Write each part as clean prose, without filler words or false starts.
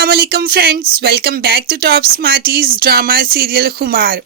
अस्सलाम वालेकुम friends, welcome back to Top Smarties drama serial Khumar.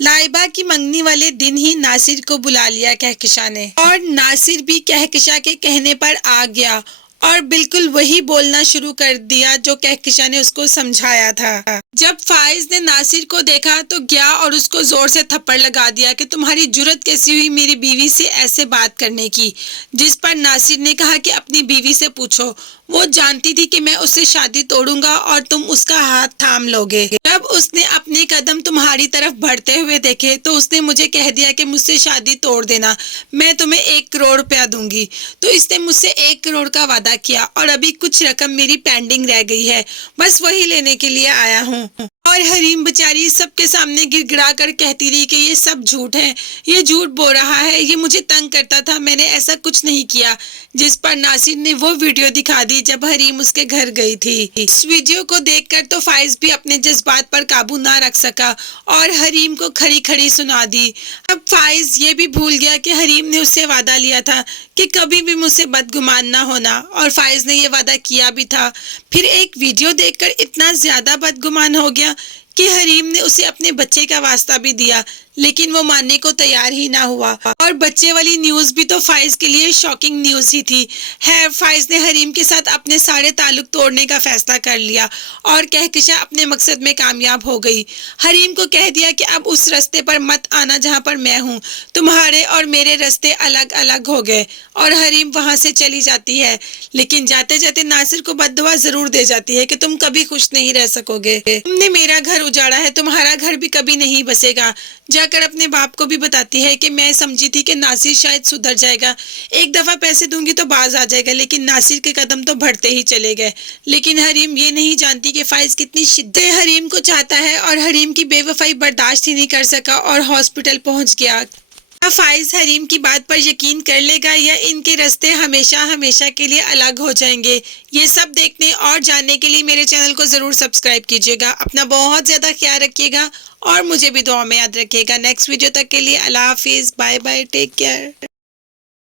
Laiba की मंगनी वाले दिन ही नासिर को बुला लिया कहकशा ने, और नासिर भी कहकशा के कहने पर आ गया और बिल्कुल वही बोलना शुरू कर दिया जो कहकशा ने उसको समझाया था। जब फाइज ने नासिर को देखा तो गया और उसको जोर से थप्पड़ लगा दिया कि तुम्हारी जुर्रत कैसी हुई मेरी बीवी से ऐसे बात करने की। जिस पर नासिर ने कहा कि अपनी बीवी से पूछो, वो जानती थी कि मैं उससे शादी तोड़ूंगा और तुम उसका हाथ थाम लोगे। जब उसने अपने कदम तुम्हारी तरफ बढ़ते हुए देखे तो उसने मुझे कह दिया कि मुझसे शादी तोड़ देना, मैं तुम्हें 1 करोड़ रुपया दूंगी। तो इसने मुझसे 1 करोड़ का वादा किया और अभी कुछ रकम मेरी पेंडिंग रह गई है, बस वही लेने के लिए आया हूँ। और हरीम बेचारी सबके सामने गिड़गिड़ा कर कहती रही कि ये सब झूठ है, ये झूठ बोल रहा है, ये मुझे तंग करता था, मैंने ऐसा कुछ नहीं किया। जिस पर नासिर ने वो वीडियो दिखा दी जब हरीम उसके घर गई थी। इस वीडियो को देखकर तो फाइज भी अपने जज्बात पर काबू ना रख सका और हरीम को खड़ी खड़ी सुना दी। अब फाइज ये भी भूल गया कि हरीम ने उससे वादा लिया था कि कभी भी मुझसे बदगुमान ना होना, और फाइज ने ये वादा किया भी था। फिर एक वीडियो देखकर इतना ज्यादा बदगुमान हो गया कि हरीम ने उसे अपने बच्चे का वास्ता भी दिया, लेकिन वो मानने को तैयार ही ना हुआ। और बच्चे वाली न्यूज भी तो फाइज के लिए शॉकिंग न्यूज ही थी। है फाइज ने हरीम के साथ अपने सारे ताल्लुक तोड़ने का फैसला कर लिया और कहकशा अपने मकसद में कामयाब हो गई। हरीम को कह दिया कि अब उस रास्ते पर मत आना जहाँ पर मैं हूँ, तुम्हारे और मेरे रास्ते अलग अलग हो गए। और हरीम वहां से चली जाती है, लेकिन जाते जाते नासिर को बद्दुआ जरूर दे जाती है कि तुम कभी खुश नहीं रह सकोगे, तुमने मेरा घर उजाड़ा है, तुम्हारा घर भी कभी नहीं बसेगा। जाकर अपने बाप को भी बताती है कि मैं समझी थी कि नासिर शायद सुधर जाएगा, एक दफा पैसे दूंगी तो बाज आ जाएगा, लेकिन नासिर के कदम तो बढ़ते ही चले गए। लेकिन हरीम ये नहीं जानती कि फाइज कितनी शिद्दत से हरीम को चाहता है और हरीम की बेवफाई बर्दाश्त ही नहीं कर सका और हॉस्पिटल पहुंच गया। फाइज हरीम की बात पर यकीन कर लेगा या इनके रास्ते हमेशा हमेशा के लिए अलग हो जाएंगे? ये सब देखने और जानने के लिए मेरे चैनल को जरूर सब्सक्राइब कीजिएगा। अपना बहुत ज्यादा ख्याल रखिएगा और मुझे भी दुआ में याद रखिएगा। नेक्स्ट वीडियो तक के लिए अल्लाह हाफिज, बाय बाय, टेक केयर।